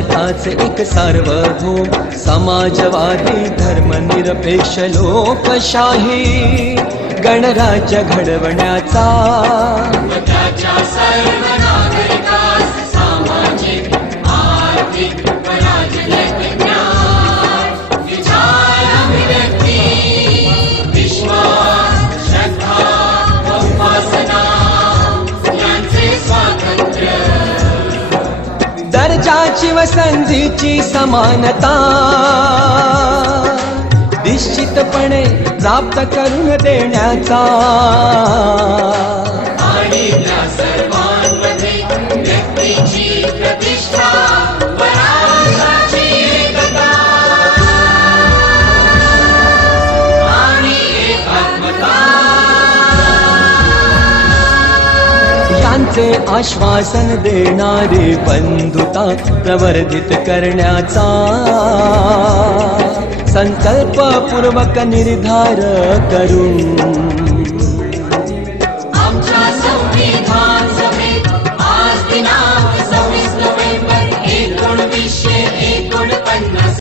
भारताचे एक सार्वभौम समाजवादी धर्मनिरपेक्ष लोकशाही गणराज्य घडवण्याचा त्याच्या सर्व नागरिकास सामाजिक आर्थिक व राजनैतिक न्याय विचार अभिव्यक्ती विश्वास श्रद्धा व उपासना यांचे स्वातंत्र्य दर्जाची व संधीची समानता निश्चितपणे प्राप्त करून देण्याचा आणि त्या सर्वांमध्ये व्यक्तीची प्रतिष्ठा व राष्ट्राची एकता आणि एकात्मता यांचे आश्वासन देणारी बंधुता प्रवर्धित करण्याचा संकल्पपूर्वक निर्धार करून